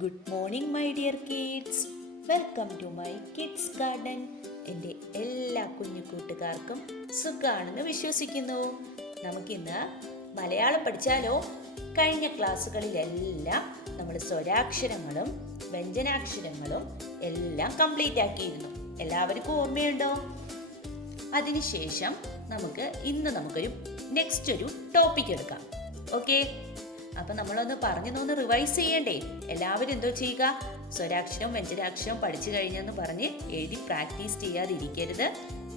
Good morning my dear kids. Welcome to my kids garden. എൻ്റെ എല്ലാ കുഞ്ഞു കൂട്ടുകാർക്കും സുഖാണെന്ന് വിശ്വസിക്കുന്നു. നമുക്കിന്ന് മലയാളം പഠിച്ചാലോ? കഴിഞ്ഞ ക്ലാസ്സുകളിലെല്ലാം നമ്മൾ സ്വരാക്ഷരങ്ങളും വ്യഞ്ജനാക്ഷരങ്ങളും എല്ലാം കംപ്ലീറ്റ് ആക്കിയിരുന്നു. എല്ലാവർക്കും ഓർമ്മയുണ്ടോ? അതിനുശേഷം നമുക്കൊരു നെക്സ്റ്റ് ഒരു ടോപ്പിക് എടുക്കാം. ഓക്കെ, അപ്പം നമ്മളൊന്ന് പറഞ്ഞൊന്ന് റിവൈസ് ചെയ്യണ്ടേ? എല്ലാവരും എന്തോ ചെയ്യുക? സ്വരാക്ഷരവും വ്യഞ്ജനാക്ഷരവും പഠിച്ചു കഴിഞ്ഞെന്ന് പറഞ്ഞ് എഴുതി പ്രാക്ടീസ് ചെയ്യാതിരിക്കരുത്.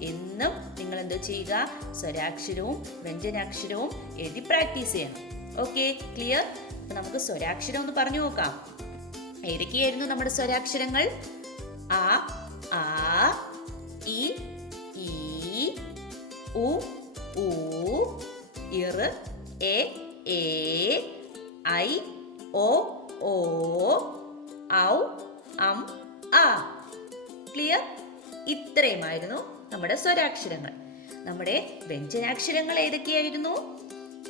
എന്നും നിങ്ങൾ എന്തോ ചെയ്യുക? സ്വരാക്ഷരവും വ്യഞ്ജനാക്ഷരവും എഴുതി പ്രാക്ടീസ് ചെയ്യണം. Okay, clear? അപ്പം നമുക്ക് സ്വരാക്ഷരം ഒന്ന് പറഞ്ഞു നോക്കാം. ഏതൊക്കെയായിരുന്നു നമ്മുടെ സ്വരാക്ഷരങ്ങൾ? ആ, ആ, ഇ, ഈ, ഉ, ഊ, ഇർ, എ, ഏ, ഐ, ഓ, ഓ, ഔ, അം, ആ. ക്ലിയർ? ഇത്രയുമായിരുന്നു നമ്മുടെ സ്വരാക്ഷരങ്ങൾ. നമ്മുടെ വ്യഞ്ജനാക്ഷരങ്ങൾ ഏതൊക്കെയായിരുന്നു?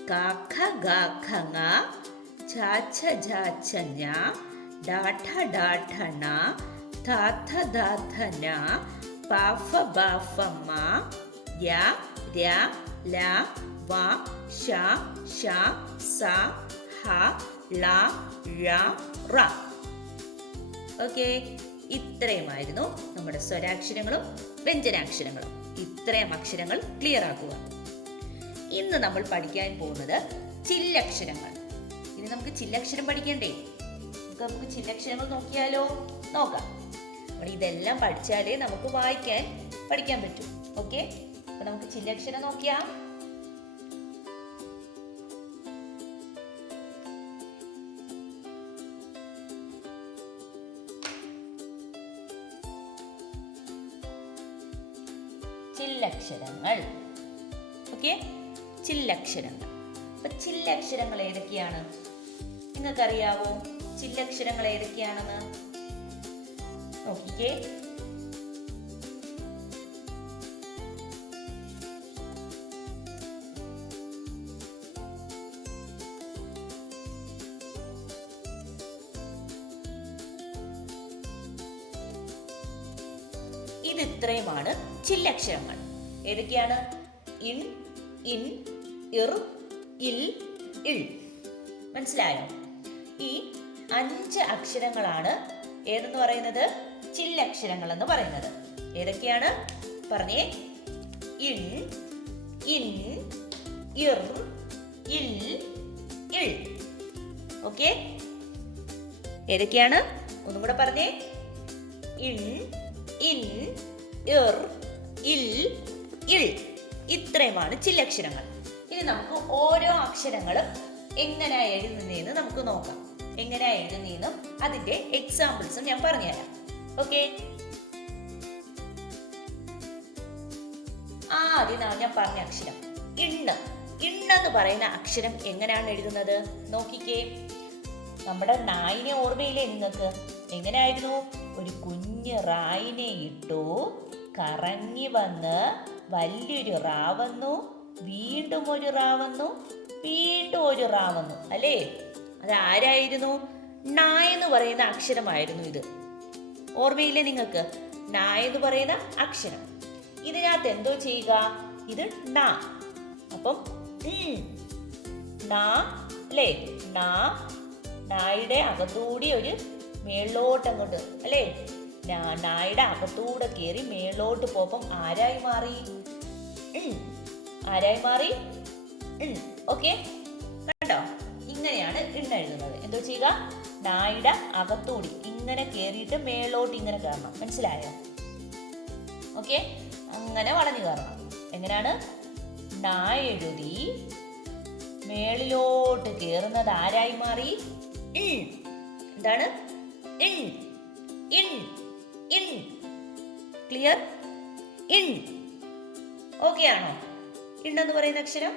ക, ഖ, ഗ, ഘ, ങ, ഛ, ഛ, ഝ, ഛ, ഞ, ഡ, ഠ, ഡ, ഠ, ണ, ധ, ധ, ധ, ധ, ന, പ, ഫ, ബ, ഫ, മ, യ, ര, ല, വ, ശ, ശ, സ, ഹ, ള, ഴ, റ. ഓക്കെ, ഇത്രയുമായിരുന്നു നമ്മുടെ സ്വരാക്ഷരങ്ങളും വ്യഞ്ജനാക്ഷരങ്ങളും. ഇത്രയും അക്ഷരങ്ങൾ ക്ലിയർ ആക്കുക. ഇന്ന് നമ്മൾ പഠിക്കാൻ പോകുന്നത് ചില്ലക്ഷരങ്ങൾ. ഇനി നമുക്ക് ചില്ലക്ഷരം പഠിക്കണ്ടേ? നമുക്ക് ചില്ലക്ഷരങ്ങൾ നോക്കിയാലോ? നോക്കാം. നമ്മൾ ഇതെല്ലാം പഠിച്ചാലേ നമുക്ക് വായിക്കാൻ പഠിക്കാൻ പറ്റും. ഓക്കെ, അപ്പൊ നമുക്ക് ചില്ലക്ഷരം നോക്കിയാ. ചില്ലക്ഷരങ്ങൾ. ഓക്കെ, ചില്ലക്ഷരങ്ങൾ. അപ്പൊ ചില്ലക്ഷരങ്ങൾ ഏതൊക്കെയാണ്? നിങ്ങൾക്കറിയാവോ ചില്ലക്ഷരങ്ങൾ ഏതൊക്കെയാണെന്ന്? നോക്കിക്കേ. ഇത് ഇത്രയുമാണ് ചില്ലക്ഷരങ്ങൾ. ഏതൊക്കെയാണ്? ഇൻ, ഇൻ, ഇർ, ഇൽ, ഇൾ. മനസ്സിലായോ? ഈ 5 അക്ഷരങ്ങളാണ് ഏതെന്ന് പറയുന്നത്? ചില്ലക്ഷരങ്ങൾ എന്ന് പറയുന്നത്. ഏതൊക്കെയാണ് പറഞ്ഞേ? ഇൻ, ഇൻ, ഇർ, ഇൽ, ഇൾ. ഓക്കെ, ഏതൊക്കെയാണ്? ഒന്നും കൂടെ പറഞ്ഞേ. ഇൻ, ഇൻ, ഇർ, ഇൽ, ഇൾ. ഇത്രയുമാണ് ചില്ലക്ഷരങ്ങൾ. ഇനി നമുക്ക് ഓരോ അക്ഷരങ്ങളും എങ്ങനെയാ എഴുതുന്നതെന്ന് നമുക്ക് നോക്കാം. എങ്ങനെയാ എഴുതുന്നതെന്നും അതിന്റെ എക്സാമ്പിൾസും ഞാൻ പറഞ്ഞുതരാം. ഓക്കെ, ആദ്യം ഞാൻ പറഞ്ഞ അക്ഷരം ഇണ്ണ്. ഇണ്ണെന്ന് പറയുന്ന അക്ഷരം എങ്ങനെയാണ് എഴുതുന്നത്? നോക്കിക്കേ. നമ്മുടെ നായിനെ ഓർമ്മയില്ലേ നിങ്ങൾക്ക്? എങ്ങനെയായിരുന്നു? ഒരു കുഞ്ഞ് റായിനെ ഇട്ടു, കറങ്ങി വന്ന് വലിയൊരു റാ വന്നു, വീണ്ടും ഒരു റാ വന്നു, വീണ്ടും ഒരു റാ വന്നു, അല്ലേ? അത് ആരായിരുന്നു? ണ എന്ന് പറയുന്ന അക്ഷരമായിരുന്നു ഇത്. ഓർമ്മയില്ലേ നിങ്ങൾക്ക്? ണ എന്ന് പറയുന്ന അക്ഷരം. ഇതിനകത്ത് എന്തോ ചെയ്യുക? ഇത് ണ. അപ്പം ണ, അല്ലേ? ണ, ണയുടെ അകത്തൂടി ഒരു മേളോട്ട് അങ്ങോട്ട്, അല്ലേ? നായുടെ അകത്തൂടെ കയറി മേളോട്ട് പോപ്പം ആരായി മാറി? ആരായി മാറി? ഓക്കെ, കണ്ടോ? ഇങ്ങനെയാണ് ഇണ്ണ് എഴുതുന്നത്. എന്തോ ചെയ്യുക? നായുടെ അകത്തൂടി ഇങ്ങനെ കയറിയിട്ട് മേളോട്ട് ഇങ്ങനെ കയറണം. മനസ്സിലായോ? ഓക്കെ, അങ്ങനെ വളഞ്ഞു കയറണം. എങ്ങനെയാണ്? നാ എഴുതി മേളിലോട്ട് കയറുന്നത് ആരായി മാറി? എന്താണ്? ക്ലിയർ? ഓക്കെ ആണോ? ഇണ്ണെന്ന് പറയുന്ന അക്ഷരം.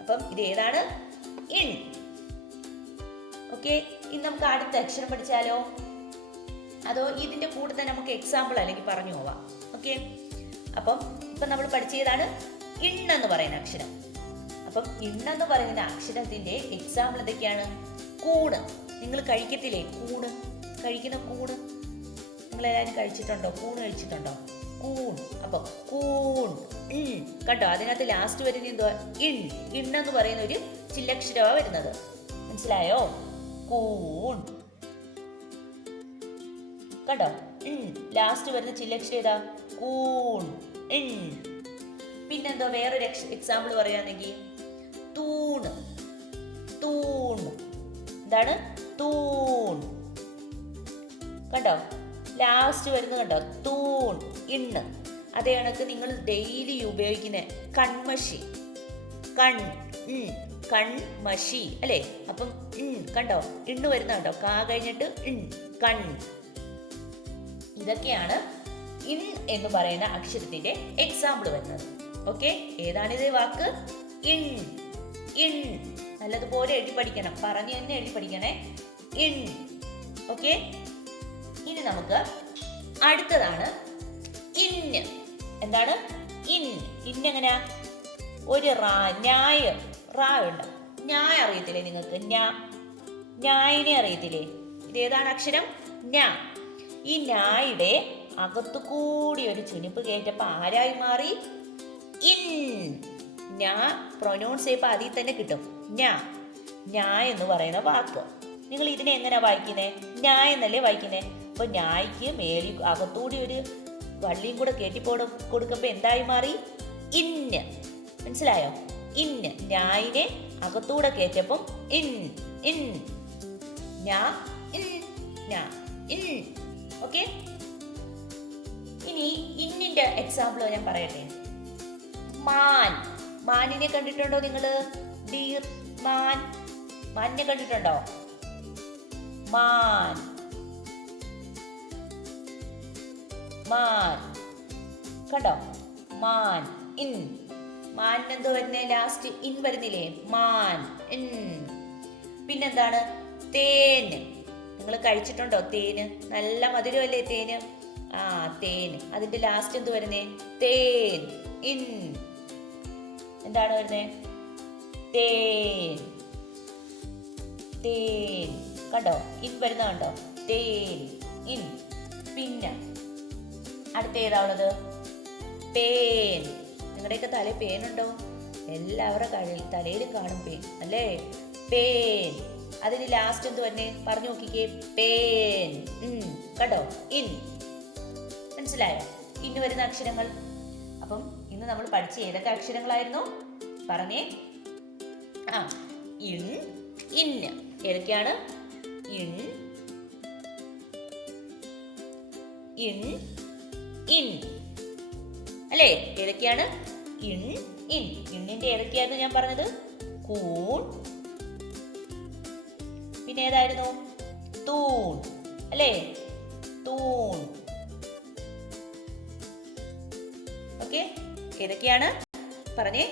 അപ്പം ഇത് ഏതാണ്? ഇൺ. ഓക്കെ, ഇനി നമുക്ക് അടുത്ത അക്ഷരം പഠിച്ചാലോ? അതോ ഇതിന്റെ കൂടെ തന്നെ നമുക്ക് എക്സാമ്പിൾ അല്ലെങ്കിൽ പറഞ്ഞു പോവാം. ഓക്കെ, അപ്പം ഇപ്പൊ നമ്മൾ പഠിച്ചതാണ് ഇണ്ണെന്ന് പറയുന്ന അക്ഷരം. അപ്പം ഇണ്ണെന്ന് പറയുന്ന അക്ഷരത്തിന്റെ എക്സാമ്പിൾ എന്തൊക്കെയാണ്? കൂട്. നിങ്ങൾ കഴിക്കത്തില്ലേ കൂണ്, കഴിക്കുന്ന കൂണ് നിങ്ങളെല്ലാവരും കഴിച്ചിട്ടുണ്ടോ? കൂണ് കഴിച്ചിട്ടുണ്ടോ? കൂൺ. അപ്പോൾ കൂൺ കണ്ടോ, അതിനകത്ത് ലാസ്റ്റ് വരുന്ന എന്തുവാ? ഇണ്ണെന്ന് പറയുന്ന ഒരു ചില്ലക്ഷരമാണ് വരുന്നത്. മനസ്സിലായോ? കൂൺ. കണ്ടോ, ലാസ്റ്റ് വരുന്ന ചില്ലക്ഷരം ഏതാ? കൂൺ. പിന്നെന്തോ വേറൊരു എക്സാമ്പിൾ പറയുകയാണെങ്കിൽ തൂണ്. തൂൺ. എന്താണ്? തൂൺ. കണ്ടോ, ലാസ്റ്റ് വരുന്നത് കണ്ടോ? തൂൺ. ഇണ്ണ്. അതേ കണക്ക് നിങ്ങൾ ഡെയിലി ഉപയോഗിക്കുന്ന കൺമഷി. കൺമഷി അല്ലേ? അപ്പം കണ്ടോ, ഇണ്ണ് വരുന്ന കണ്ടോ? കാ കഴിഞ്ഞിട്ട് കൺ. ഇതൊക്കെയാണ് ഇൻ എന്ന് പറയുന്ന അക്ഷരത്തിന്റെ എക്സാമ്പിൾ വരുന്നത്. ഓക്കെ, ഏതാണിത് വാക്ക്? ഇൻ. നല്ലതുപോലെ എഴുതി പഠിക്കണം, പറഞ്ഞു തന്നെ എഴുതി പഠിക്കണേ. ഇൻ. ഓക്കെ, ഇനി നമുക്ക് അടുത്തതാണ് ഇന്ന്. എന്താണ്? ഇന്നെങ്ങനെയാ? ഒരു ന്യായ ഉണ്ട്. ന്യായ അറിയത്തില്ലേ നിങ്ങൾക്ക്? ന്യായിനെ അറിയത്തില്ലേ? ഇതേതാണ് അക്ഷരം? ന്യാ. ഈ ന്യായുടെ അകത്തു കൂടി ഒരു ചുനിപ്പ് കയറ്റപ്പോ ആരായി മാറി? ഇൻ. ഞാ പ്രൊനൗൺസ് ചെയ്യുമ്പോൾ അതിൽ തന്നെ കിട്ടും. ഞാ എന്ന് പറയുന്ന വാക്ക്. നിങ്ങൾ ഇതിനെ എങ്ങനെയാ വായിക്കുന്നേ? ന്യായ എന്നല്ലേ വായിക്കുന്നേ? അപ്പൊ ന്യായ്ക്ക് മേലി അകത്തൂടി ഒരു വള്ളിയും കൂടെ കയറ്റി കൊടുക്കുമ്പോ എന്തായി മാറി? ഇന്ന്. മനസ്സിലായോ? ഇന്ന്. ന്യായിനെ അകത്തൂടെ കയറ്റപ്പം ഇൻ. ഓക്കെ, ഇനി ഇന്നിന്റെ എക്സാമ്പിൾ ഞാൻ പറയട്ടെ. മാനിനെ കണ്ടിട്ടുണ്ടോ നിങ്ങള്? ഡീർ. മാനിനെ കണ്ടിട്ടുണ്ടോ? മാൻ. കണ്ടോ? മാൻ. മാനിനെന്തോ വരുന്നേ? ലാസ്റ്റ് ഇൻ വരുന്നില്ലേ? മാൻ. പിന്നെന്താണ്? തേന്. നിങ്ങൾ കഴിച്ചിട്ടുണ്ടോ തേന്? നല്ല മധുരമല്ലേ തേന്? തേൻ. അതിന്റെ ലാസ്റ്റ് എന്ത് വരുന്നേ? തേൻ. എന്താണ് വരുന്നേ? തേൻ. കണ്ടോ, ഇൻ വരുന്ന കണ്ടോ? തേൻ. പിന്നെ അടുത്ത ഏതാ ഉള്ളത്? പേൻ. നിങ്ങളുടെയൊക്കെ തലയിൽ പേനുണ്ടോ? എല്ലാവരുടെ തലയിലും കാണും പേൻ അല്ലേ? പേൻ. അതിന് ലാസ്റ്റ് എന്ത് തന്നെ? പറഞ്ഞു നോക്കിക്കേ. പേൻ. കണ്ടോ? മനസ്സിലായോ ഇന്ന് വരുന്ന അക്ഷരങ്ങൾ? അപ്പം ഇന്ന് നമ്മൾ പഠിച്ച ഏതൊക്കെ അക്ഷരങ്ങളായിരുന്നു പറഞ്ഞേ? ഇന്ന് ഏതൊക്കെയാണ്? ഇൻ അല്ലേ? ഏതൊക്കെയാണ്? ഇന്നിന്റെ ഏതൊക്കെയായിരുന്നു ഞാൻ പറഞ്ഞത്? കൂൺ. പിന്നെ ഏതായിരുന്നു? തൂൺ അല്ലേ? തൂൺ. ഓക്കെ, ഏതൊക്കെയാണ് പറഞ്ഞേ?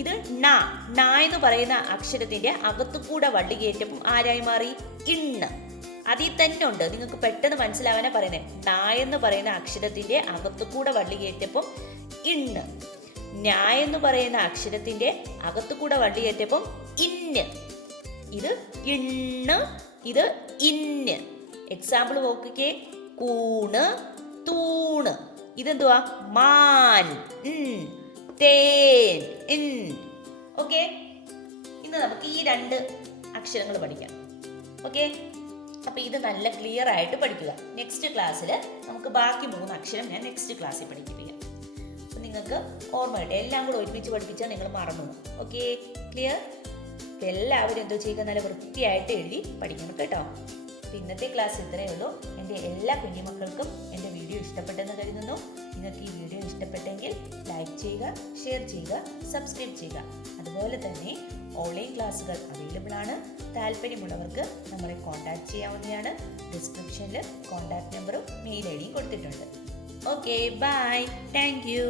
ഇത് ന എന്ന് പറയുന്ന അക്ഷരത്തിന്റെ അകത്തുകൂടെ വള്ളി കയറ്റപ്പം ആരായി മാറി? ഇണ്ണ്. അതിൽ തന്നെ ഉണ്ട്, നിങ്ങൾക്ക് പെട്ടെന്ന് മനസ്സിലാവാനാ പറയുന്നത്. ന എന്ന് പറയുന്ന അക്ഷരത്തിന്റെ അകത്തുകൂടെ വള്ളി കയറ്റപ്പം ഇണ്ണ്. ന്യായ എന്ന് പറയുന്ന അക്ഷരത്തിന്റെ അകത്തുകൂടെ വള്ളി കയറ്റപ്പം ഇന്ന്. ഇത് ഇണ്ണ്, ഇത് ഇന്ന്. എക്സാമ്പിൾ നോക്കിക്കേ. കൂണ്, തൂണ്. ഇതെന്തുവാ? മാൻ. തേൻ. ഓക്കെ, ഇന്ന് നമുക്ക് ഈ 2 അക്ഷരങ്ങൾ പഠിക്കാം. ഓക്കെ, അപ്പൊ ഇത് നല്ല ക്ലിയർ ആയിട്ട് പഠിക്കുക. നെക്സ്റ്റ് ക്ലാസ്സിൽ നമുക്ക് ബാക്കി 3 അക്ഷരം ഞാൻ നെക്സ്റ്റ് ക്ലാസ്സിൽ പഠിപ്പിക്കാം. അപ്പൊ നിങ്ങൾക്ക് ഓർമ്മ കിട്ടും. എല്ലാം കൂടെ ഒരുമിച്ച് പഠിപ്പിച്ചാൽ നിങ്ങൾ മറന്നു. Okay, clear? അപ്പൊ എല്ലാവരും എന്തോ ചെയ്യുക? നല്ല വൃത്തിയായിട്ട് എഴുതി പഠിക്കണം കേട്ടോ. അപ്പോൾ ഇന്നത്തെ ക്ലാസ് ഇത്രയേ ഉള്ളൂ. എൻ്റെ എല്ലാ കുഞ്ഞുമക്കൾക്കും എൻ്റെ വീഡിയോ ഇഷ്ടപ്പെട്ടെന്ന് കരുതുന്നു. നിങ്ങൾക്ക് ഈ വീഡിയോ ഇഷ്ടപ്പെട്ടെങ്കിൽ ലൈക്ക് ചെയ്യുക, ഷെയർ ചെയ്യുക, സബ്സ്ക്രൈബ് ചെയ്യുക. അതുപോലെ തന്നെ ഓൺലൈൻ ക്ലാസ്സുകൾ അവൈലബിൾ ആണ്. താല്പര്യമുള്ളവർക്ക് നമ്മളെ കോൺടാക്ട് ചെയ്യാവുന്നതാണ്. ഡിസ്ക്രിപ്ഷനിൽ കോൺടാക്ട് നമ്പറും മെയിൽ ഐ ഡിയും കൊടുത്തിട്ടുണ്ട്. Okay, bye. Thank U.